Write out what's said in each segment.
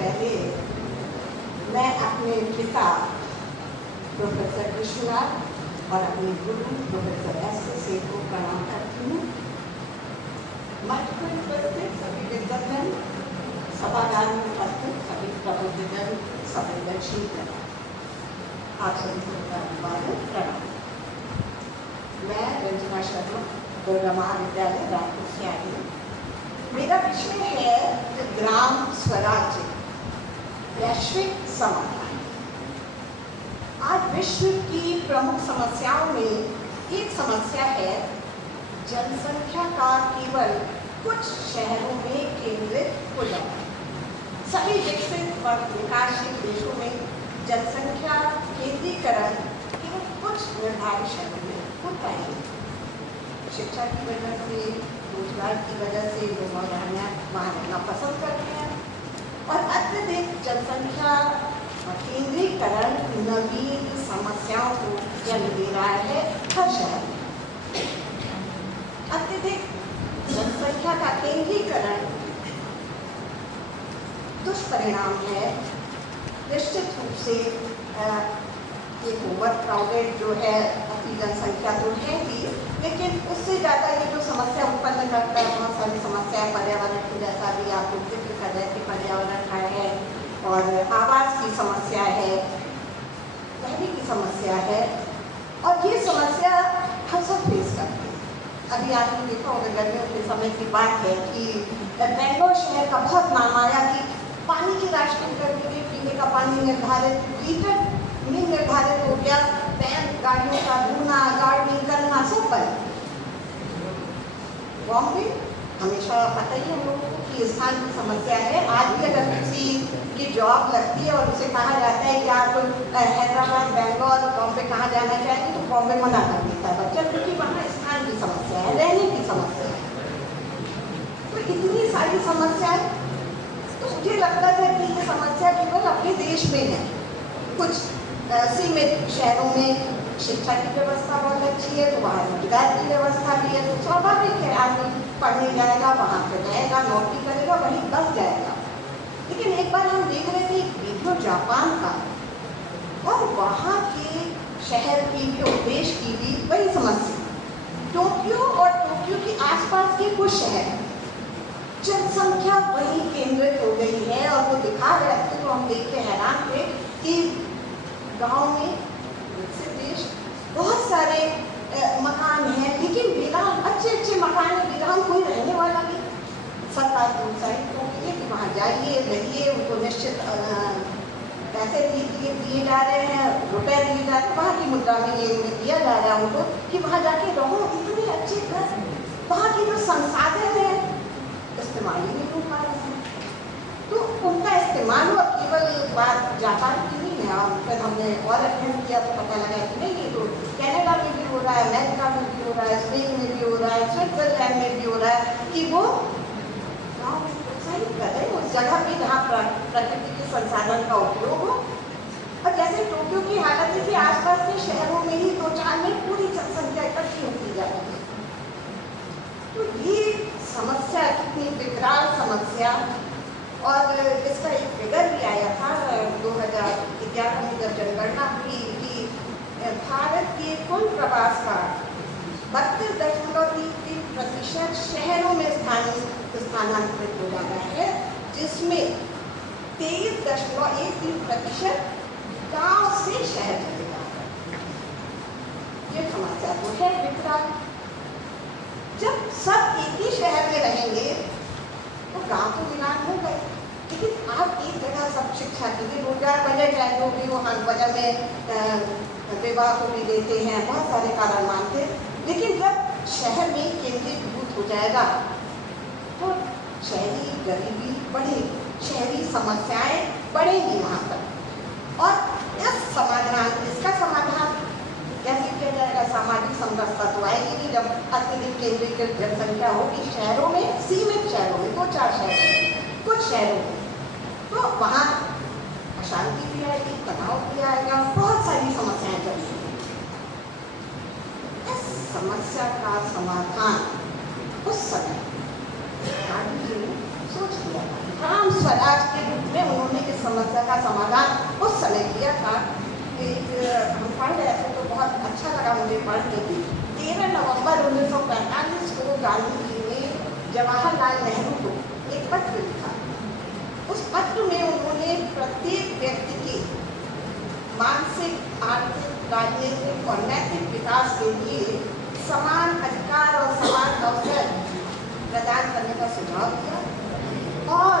पहले मैं अपने पिता प्रोफेसर विश्वनाथ और अपने गुरु प्रोफेसर S.K. को प्रणाम करती हूँ। मंच पर उपस्थित सभी विद्वजन, सभागार में उपस्थित सभी प्रबुद्धजन, संवेदनशील जन, आप सभी को प्रणाम। मैं रंजना शर्मा, दुर्गा महाविद्यालय रायपुर से आई हूँ। मेरा विषय है ग्राम स्वराज्य, वैश्विक समाधान। आज विश्व की प्रमुख समस्याओं में एक समस्या है जनसंख्या का केवल कुछ शहरों में केंद्रित हो जाना। सभी विकसित व विकासशील देशों में जनसंख्या केंद्रीकरण केवल कुछ निर्धारित शहरों में होता है। शिक्षा की वजह से, रोजगार की वजह से लोग वहाँ रहना पसंद करते हैं और अत्यधिक जनसंख्या केंद्रीकरण नवीन समस्याओं को जन्म दे रहा है हर शहर में। अत्यधिक जनसंख्या का केंद्रीकरण दुष्परिणाम है। निश्चित रूप से ये ओवर क्राउडेड जो है, अति जनसंख्या तो है ही, लेकिन उससे ज़्यादा ये जो समस्या उत्पन्न करता है, बहुत सारी समस्याएं पर्यावरण की, जैसा भी आप लोग जिक्र कर रहे थे, पर्यावरण है और आवास की समस्या है, रहने की समस्या है, और ये समस्या हम सब फेस करते हैं। अभी आपने देखा होगा, गर्मियों के समय की बात है कि बेंगलोर शहर का बहुत नाम आया कि पानी की राशनिंग करने के लिए पीने का पानी निर्धारित लीटर में निर्धारित हो गया। बैंक गाड़ियों का धुआं, गार्डनिंग करना सब बंद। बॉम्बे हमेशा पता ही हम लोगों को कि स्थान की समस्या है। आज भी अगर किसी की जॉब लगती है और उसे कहा जाता है कि आप हैदराबाद, बेंगलोर, बॉम्बे कहाँ जाना चाहेंगे, तो बॉम्बे मना कर देता है बच्चा, क्योंकि वहाँ स्थान की समस्या है, रहने की समस्या है। तो इतनी सारी समस्याएं, तो मुझे लगता था कि ये समस्या केवल अपने देश में है। कुछ सीमित शहरों में शिक्षा की व्यवस्था बहुत अच्छी है, तो वहाँ रोजगार की व्यवस्था भी है, तो स्वाभाविक है आदमी पढ़ने जाएगा, वहाँ पे रहेगा, नौकरी करेगा, वहीं बस जाएगा। लेकिन एक बार हम देख रहे थे वीडियो जापान का, और वहाँ के शहर की भी और देश की भी बड़ी समस्या। टोक्यो और टोक्यो के आसपास के कुछ शहर जनसंख्या वही केंद्रित हो गई है, और वो दिखा रहे थे, तो हम देख के हैरान थे कि गांव में विकसित देश बहुत सारे मकान हैं, लेकिन विराम, अच्छे अच्छे मकान है, विराम कोई रहने वाला नहीं। सरकार को उत्साहित हो गई है कि वहाँ जाइए, रहिए, उनको निश्चित पैसे दिए जा रहे हैं, रुपए दिए जा रहे हैं, वहाँ की मुद्रा में ये दिया जा रहा है उनको कि वहाँ जाके रहो। इतने अच्छे घर, वहाँ के जो संसाधन है इस्तेमाल ही नहीं हो पा रहे हैं, तो उनका इस्तेमाल हुआ। केवल बात जापान की नहीं है, फिर हमने और अध्ययन किया तो पता लगा कि नहीं, ये तो कनाडा में भी हो रहा है, अमेरिका में भी हो रहा है, स्पेन में भी हो रहा है, स्विट्जरलैंड में भी हो रहा है कि वो गाँव में प्रोत्साहित कर रहे हैं उस जगह पे जहाँ प्रकृति के संसाधन का उपयोग हो। और जैसे टोक्यो की हालत है कि आसपास के शहरों में ही 2-4 में पूरी जनसंख्या इकट्ठी होती जा रही है। तो ये समस्या कितनी विकराल समस्या, और इसका एक फिगर भी आया था 2011 में जब जनगणना हुई कि भारत के कुल प्रवास का 32.33% शहरों में स्थानांतरित हो जाता है, जिसमें 23.13% गांव से शहर चले जाता है। ये समस्या तो है विकराल। जब सब एक ही शहर में रहेंगे तो गांव तो विरान हो गए, लेकिन आप एक जगह सब शिक्षा के लिए रोजगार वजह चाहे जो भी वो, हर वजह में विवाह को भी देते हैं, बहुत सारे कारण मानते हैं, लेकिन जब शहर में केंद्रीभूत हो जाएगा तो शहरी गरीबी बढ़ेगी, शहरी समस्याएं बढ़ेगी वहाँ पर। और इसका समाधान कैसे किया जाएगा? सामाजिक समरसता तो आएगी नहीं जब अत्यधिक केंद्रीकृत जनसंख्या होगी शहरों में, सीमित शहरों में, 2-4 शहरों में, कुछ शहरों में, तो वहाँ अशांति भी आएगी, तनाव भी आएगा, बहुत सारी समस्याएं चलेंगी। इस समस्या का समाधान उस समय गांधी जी ने सोच लिया था, ग्राम स्वराज के रूप में उन्होंने इस समस्या का समाधान उस समय किया था। एक हम पढ़ रहे थे तो बहुत अच्छा लगा मुझे पढ़ के कि 13 नवंबर 1945 को गांधी जी ने जवाहरलाल नेहरू को एक पत्र लिखा। उस पत्र में उन्होंने प्रत्येक व्यक्ति के मानसिक, आर्थिक, राजनीतिक और नैतिक विकास के लिए समान अधिकार और समान अवसर प्रदान करने का सुझाव दिया और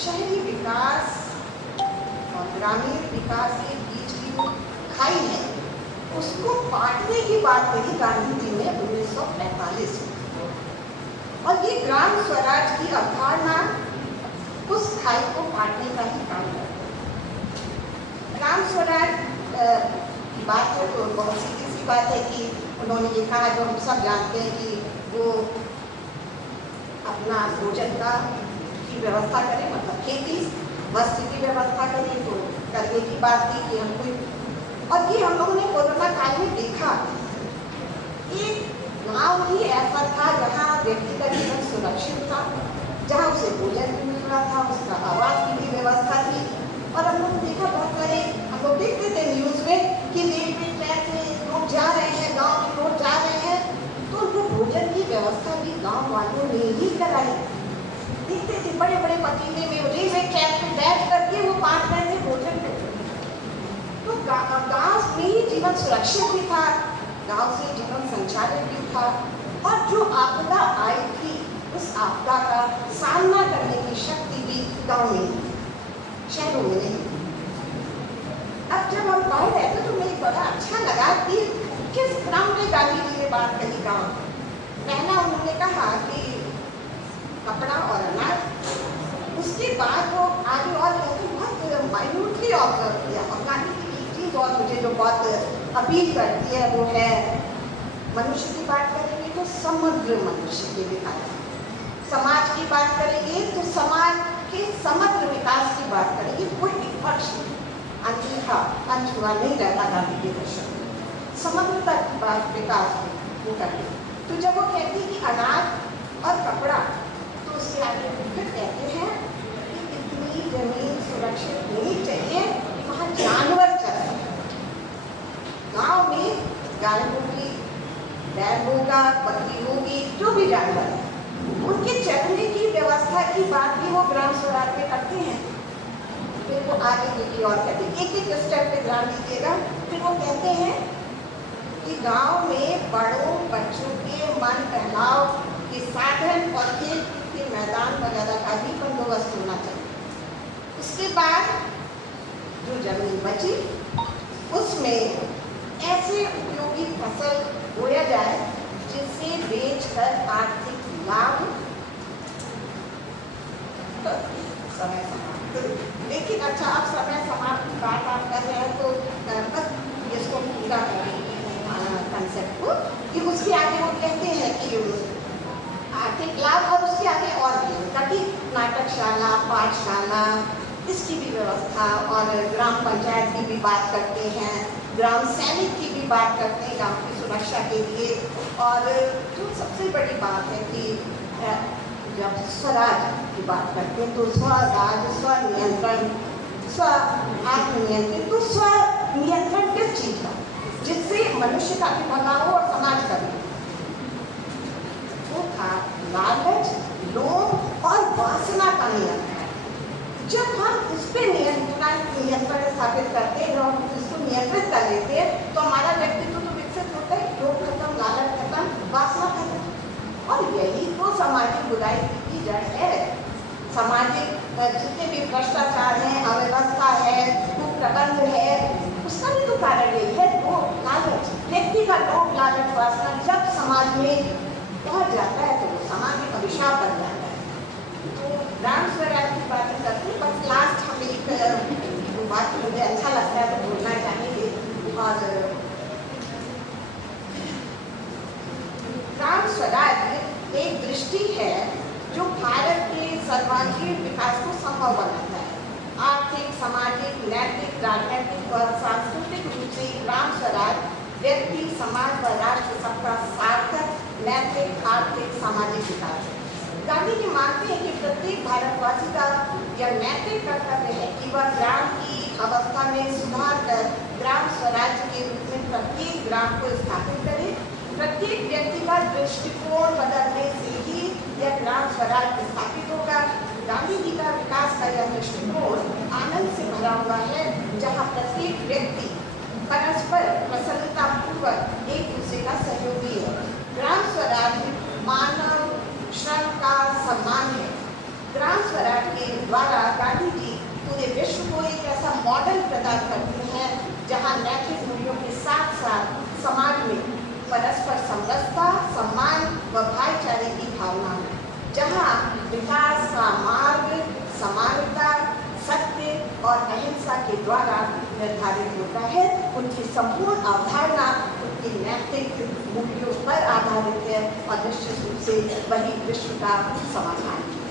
शहरी विकास और ग्रामीण विकास के बीच की जो खाई है उसको पाटने की बात कही गांधी जी ने 1945 में। और ये ग्राम स्वराज की अवधारणा उस खाई को पाटने का ही काम करती है। ग्राम स्वराज की बात है तो बहुत सीधी सी बात है कि उन्होंने ये कहा, जो हम सब जानते हैं कि वो अपना भोजन का की व्यवस्था करें, मतलब खेती वस्त्र की व्यवस्था करें, तो करने की बात थी कि हम कोई, और ये हम लोगों ने कोरोना काल में देखा। एक गाँव ही ऐसा था जहाँ व्यक्ति का जीवन सुरक्षित था, जहाँ उसे भोजन भी मिल रहा था, उसका आवास की भी व्यवस्था थी। और हम लोग देखा बहुत सारे, हम लोग देखते थे न्यूज़ में कि रेलवे ट्रैक में लोग जा रहे हैं, गांव के लोग जा रहे हैं, तो उनको भोजन की व्यवस्था भी गांव वालों ने ही कराई। देखते थे बड़े बड़े पतीले में रेलवे ट्रैक पे बैठ करके वो बांट रहे थे भोजन को। तो गाँव में ही जीवन सुरक्षित भी था, गाँव से जीवन संचालित भी था, और जो आपदा आई थी उस आपदा का सामना करने की शक्ति भी गाँव में, शहरों में नहीं। अब जब हम पढ़ रहे थे तो मुझे बड़ा अच्छा लगा कि किस क्रम में गांधी जी ने बात कही गाँव। पहला उन्होंने कहा कि कपड़ा और अनाज, उसके बाद वो आगे और बहुत माइन्यूटली ऑब्जर्व किया। और गांधी जी की एक चीज़ और मुझे जो बहुत अपील करती है वो है, मनुष्य की बात करेंगे तो समग्र मनुष्य के विकास, समाज की बात करेंगे तो समाज के समग्र विकास की बात करेंगे। कोई विपक्ष अनदेखा अनछुआ नहीं रहता गांधी के दर्शन में, समग्रता की बात विकास वो करते। तो जब वो कहती कि अनाज और कपड़ा, तो उसके आगे फिर कहते हैं कि इतनी जमीन सुरक्षित होनी चाहिए कि वहाँ जानवर चल सके। गाँव में गाय होगी, बैल होगा, बकरी होगी, जो भी जानवर है, उनके चलने की व्यवस्था की बात भी वो ग्राम स्वराज में करते हैं। फिर वो आगे देखिए और कहते हैं, एक एक स्टेप पे ध्यान दीजिएगा। फिर वो कहते हैं कि गांव में बड़ों बच्चों के मन बहलाव के साधन और खेल के मैदान वगैरह का भी बंदोबस्त होना चाहिए। उसके बाद जो जमीन बची उसमें ऐसे उपयोगी फसल बोया जाए जिससे बेचकर आर्थिक लाभ समय समाप्त। लेकिन अच्छा, आप समय समाप्त की बात आप कर रहे हैं तो बस इसको पूरा कंसेप्ट को कि उसके आगे वो कहते हैं कि आर्थिक लाभ, और उसके आगे और भी ताकि नाटकशाला, पाठशाला, इसकी भी व्यवस्था, और ग्राम पंचायत की भी बात करते हैं, ग्राम सैनिक की भी बात करते हैं गाँव की सुरक्षा के लिए। और जो सबसे बड़ी बात है कि जब स्वराज की बात करते हैं तो स्वराज, स्व नियंत्रण, स्व आत्मनियंत्रण। तो स्व नियंत्रण किस चीज़ का, जिससे मनुष्य का भी भला हो और समाज का भी। वो था लालच, लोभ और वासना का नियंत्रण। जब हम इस पे नियंत्रण स्थापित करते हैं, हम इसको नियंत्रित कर लेते हैं, तो हमारा व्यक्तित्व तो विकसित होता है, लोभ खत्म, लालच खत्म, वासना खत्म। और यही तो सामाजिक बुराई की जड़ है। सामाजिक जितने भी भ्रष्टाचार है, अव्यवस्था है, कुप्रबंध है, उसका भी तो कारण यही है, वो लालच, व्यक्ति का लोभ, लालच, वासना जब समाज में पहुंच जाता है तो वो सामाजिक अभिशाप बन जाता है। तो ग्राम स्वराज की बातें करते हैं, बस लास्ट हम एक बात मुझे अच्छा लगता है तो बोलना चाहेंगे। और ग्राम स्वराज एक दृष्टि है जो भारत के सर्वांगीण विकास को संभव बनाता है। आर्थिक, सामाजिक, नैतिक, राजनीतिक और सांस्कृतिक रूप से ग्राम स्वराज व्यक्ति, समाज व राष्ट्र सबका सार्थक नैतिक, आर्थिक, सामाजिक विकास है। गांधी जी मानते हैं कि प्रत्येक भारतवासी का यह नैतिक कर्तव्य है कि वह ग्राम की अवस्था में सुधार कर ग्राम स्वराज्य के रूप में प्रत्येक ग्राम को स्थापित करे। प्रत्येक व्यक्ति का दृष्टिकोण बदलने से ही यह ग्राम स्वराज स्थापित होगा। गांधी जी का विकास का यह दृष्टिकोण आनंद से भरा हुआ है, जहां प्रत्येक व्यक्ति परस्पर प्रसन्नता पूर्वक एक दूसरे का सहयोगी है। ग्राम स्वराज मानव श्रम का सम्मान है। ग्राम स्वराज के द्वारा गांधी जी पूरे विश्व को एक ऐसा मॉडल प्रदान करते हैं जहां नैतिक मूल्यों के साथ साथ समाज में परस्पर समरसता, सम्मान व भाईचारे की भावना है, जहां विकास का मार्ग समानता, सत्य और अहिंसा के द्वारा निर्धारित होता है। उनकी संपूर्ण अवधारणा उनकी नैतिक मूल्यों पर आधारित है और निश्चित रूप से वही विश्व का समाधान है।